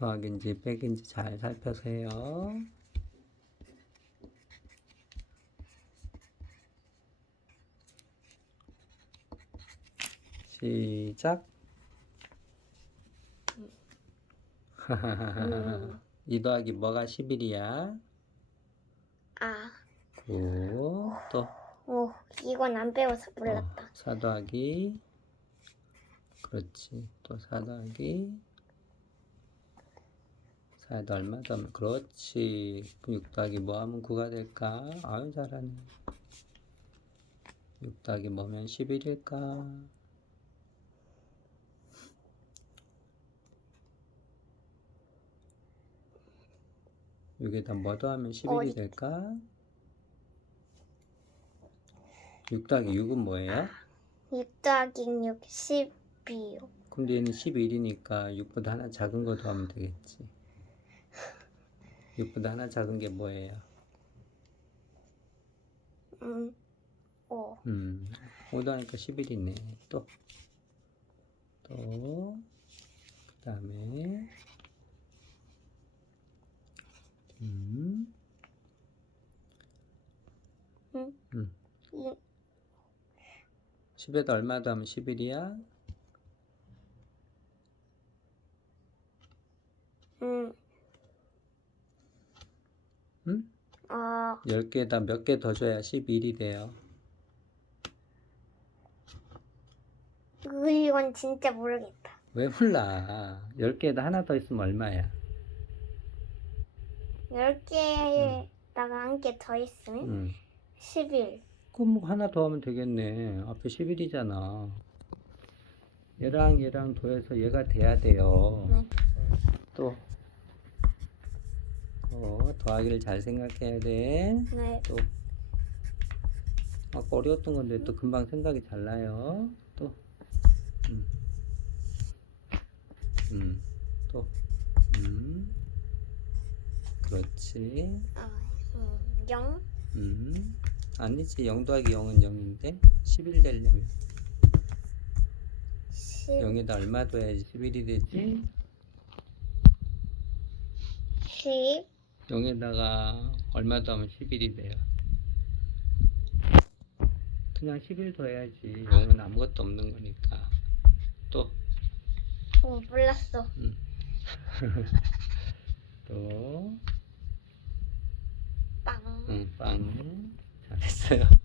더하기인지 빼기인지 잘 살펴서 해요. 시작. 음. 2 더하기 뭐가 11이야? 아, 9. 또 오, 이건 안 배워서 몰랐다. 4 더하기. 그렇지. 또 4 더하기. 4에도 얼마 더 하면 그렇지. 6 더하기 뭐 하면 9가 될까? 아유 잘하네. 6 더하기 뭐면 11일까? 여기다 뭐 더하면 11이 어리. 될까? 6 더하기 6은 뭐예요? 6 더하기 6, 12요. 근데 얘는 11이니까 6보다 하나 작은 거 더하면 되겠지. 6보다 하나 작은 게 뭐예요? 음, 오. 음, 5 더하니까 11이네. 또, 또, 그 다음에, 음, 음, 음. 이, 10에다 얼마 더하면 11이야? 음, 응? 어, 10개에다 몇 개 더 줘야 11이 돼요. 이건 진짜 모르겠다. 왜 몰라? 10개에다 하나 더 있으면 얼마야? 10개에다가 한 개 더 있으면 음. 11. 그럼 뭐 하나 더 하면 되겠네. 앞에 11이잖아. 얘랑 얘랑 더해서 얘가 돼야 돼요. 네. 또, 또 더하기를 잘 생각해야 돼. 네. 또, 아까 어려웠던 건데 또 금방 생각이 잘 나요. 또, 음, 음, 또, 음, 그렇지. 어, 음, 0. 음, 아니지. 0 더하기 0은 0인데 11 되려면 10, 0에다 얼마 더해야지 11이 되지? 10, 0에다가 얼마 더하면 11이 돼요. 그냥 11 더해야지. 0은 아무것도 없는 거니까. 또, 어, 몰랐어. 음. 또, 빵. 응, 빵. 잘했어요.